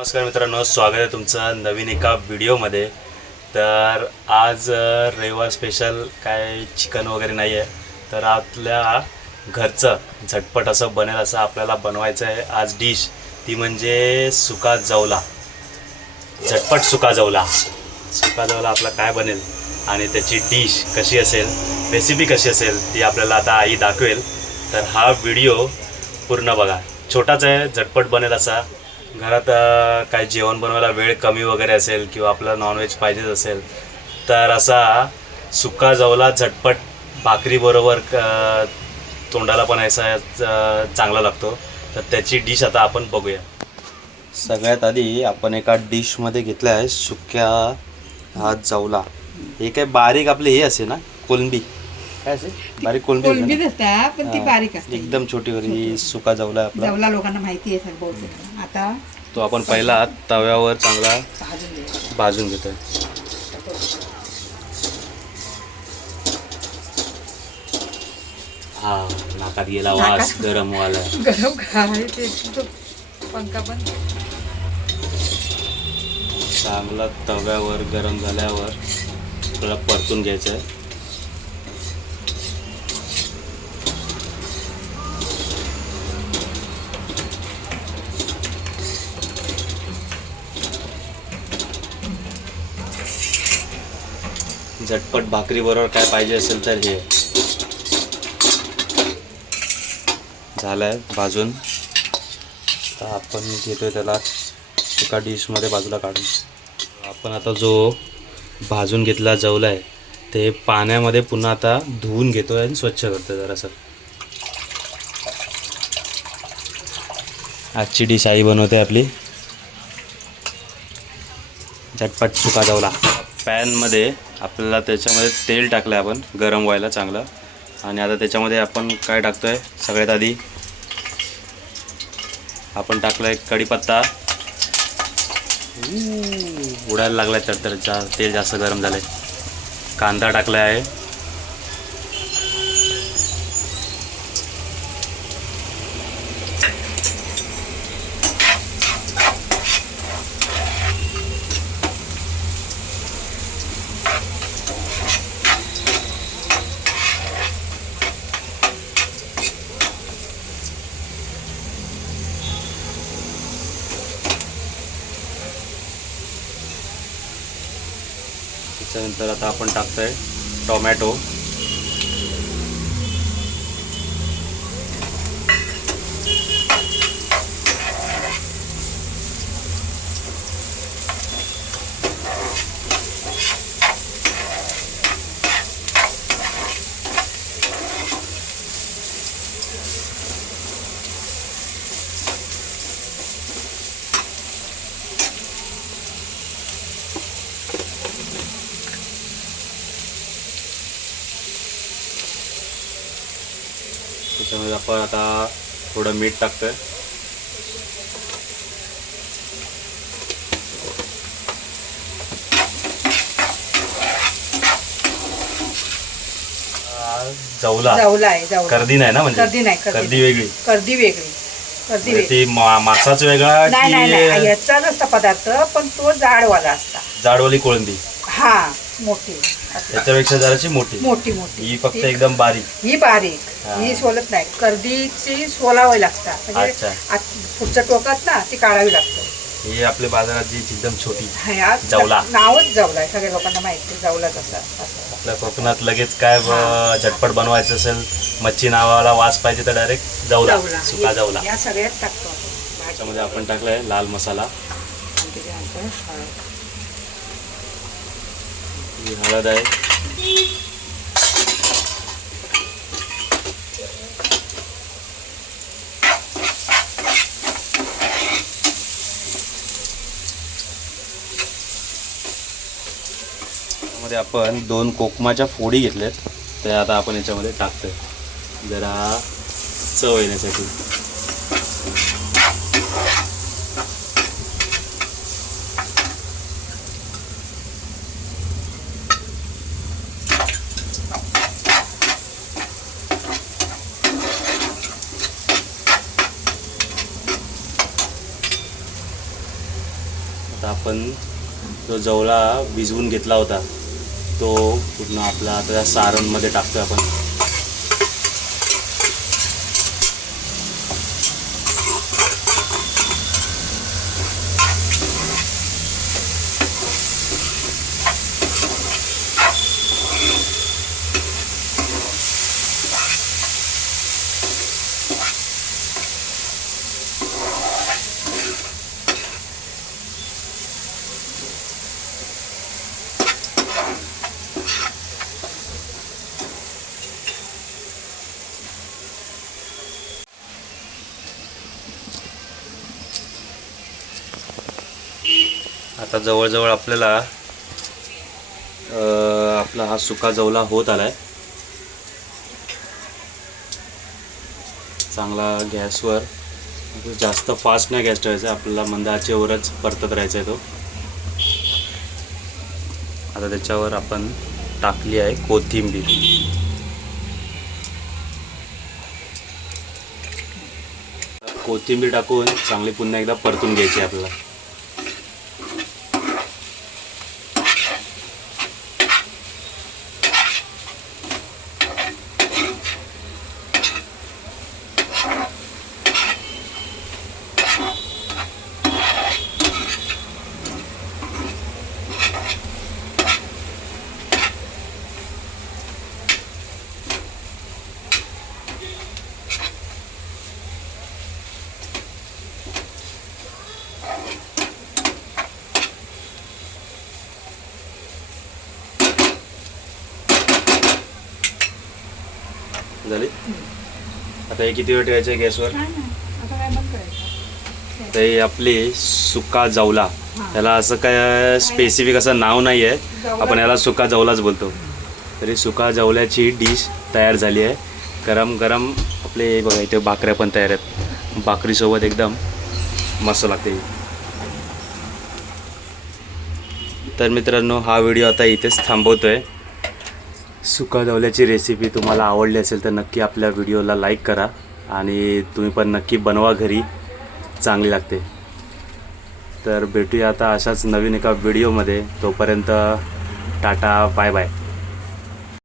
नमस्कार मित्रांनो, स्वागत आहे तुमचं नवीन एका व्हिडिओमध्ये. तर आज रविवार स्पेशल काय चिकन वगैरे नाही आहे, तर आपल्या घरचं झटपट असं बनेल असं आपल्याला बनवायचं आहे आज डिश. ती म्हणजे सुका जवला. झटपट सुका जवला आपला काय बनेल आणि त्याची डिश कशी असेल, रेसिपी कशी असेल ती आपल्याला आता आई दाखवेल. तर हा व्हिडिओ पूर्ण बघा. छोटाच आहे, झटपट बनेल असा. घरात काय जेवण बनवायला वेळ कमी वगैरे असेल किंवा आपल्याला नॉनव्हेज पाहिजेच असेल तर असा सुका जवला झटपट भाकरीबरोबर तोंडाला पण असा चांगला लागतो. तर त्याची डिश आता आपण बघूया. सगळ्यात आधी आपण एका डिशमध्ये घेतला आहे सुक्या हा जवला. हे काय बारीक आपले हे असे ना, कोलंबी काय असेल, बारीक कोलंबी असतात पण ती बारीक असते, एकदम छोटी वरी सुका जवला आपला. जवला लोकांना माहिती आहे बहुतेक. आता तो आपण पहिला तव्यावर चांगला भाजून घेतोय. हा, नाकात गेला वास, गरम वाला. गरम खायचे पंखा पण चांगला तव्यावर गरम झाल्यावर आपल्याला परतून घ्यायचं आहे. झटपट भाकरी बरोबर काय पाहिजे असेल तर हे झालंय भाजून. तर आपण घेतोय त्याला एका डिशमध्ये बाजूला काढून. आपण आता जो भाजून घेतला जवला आहे ते पाण्यामध्ये पुन्हा आता धुवून घेतोय आणि स्वच्छ करतोय जरासं. आजची डिश आई बनवते आपली, झटपट सुका जवला. पॅनमध्ये आपल्याला त्याच्यामध्ये तेल टाकलं आहे आपण गरम व्हायला चांगलं. आणि आता त्याच्यामध्ये आपण काय टाकतो आहे, सगळ्यात आधी आपण टाकलं आहे कढीपत्ता. उडायला लागला तर तेल जास्त गरम झालं आहे. कांदा टाकला आहे. त्याच्यानंतर आता आपण टाकतोय टोमॅटो. त्याच्यामध्ये आपण आता थोडं मीठ टाकतोय. जवला आहे. कर्दी नाही ना, म्हणजे कर्दी नाही, कर्दी वेगळी. कर्दी ती मासाच वेगळा नाही, याचा नसता पदार्थ, पण तो जाडवाला असता. जाडवाली कोळंबी. हा, मोठी. त्याच्यापेक्षा जराशी मोठी. ही फक्त एकदम बारीक. ही बारीक, ही सोलत नाही. कर्दीची सोलावी लागतात, म्हणजे पुढच्या टोकात ना ती काढावी लागते. ही आपल्या बाजारात जी एकदम छोटी जवला, नावच जवला आहे, सगळ्या लोकांना माहिती जवला कसं. आपल्या कोकणात लगेच काय झटपट बनवायचं असेल, मच्छी नावाला वास पाहिजे तर डायरेक्ट जवला, सुका जवला. या सगळ्यात टाकतो आपण. त्याच्यामध्ये आपण टाकलाय लाल मसाला, हळद आहे, त्यामध्ये आपण 2 कोकमाच्या फोडी घेतल्यात. ते आता आपण याच्यामध्ये टाकतोय जरा चव येण्यासाठी. आपण जो जवळा भिजवून घेतला होता तो पूर्ण आपला आता त्या सारणमध्ये टाकतोय आपण. आता जवळजवळ आपल्याला आपला हा सुका जवला होत आलाय. चांगला गॅसवर, जास्त फास्ट नाही गॅस ठेवायचा, आपल्याला मंद आचेवरच परतत राहायचा आहे तो. आता त्याच्यावर आपण टाकली आहे कोथिंबीर. कोथिंबीर टाकून चांगली पुन्हा एकदा परतून घ्यायची आपल्याला. झाली. आता हे किती वेळ ठेवायचं आहे गॅसवर? आता काय बंद करायचं. तर ही आपली सुका जवला, याला असं काय स्पेसिफिक असं नाव नाही आहे, आपण याला सुका जवलाच बोलतो. तरी सुका जवल्याची डिश तयार झाली आहे. गरम गरम आपले बघा इथे भाकऱ्या पण तयार आहेत. भाकरीसोबत एकदम मस्त लागते. तर मित्रांनो, हा व्हिडिओ आता इथेच थांबवतोय. सुका जवल्याची रेसिपी तुम्हाला आवडली असेल तर नक्की आपल्या व्हिडिओला लाईक करा आणि तुम्ही पण नक्की बनवा घरी, चांगली लागते. तर भेटूया आता अशाच नवीन एका व्हिडिओमध्ये. तोपर्यंत टाटा, बाय बाय.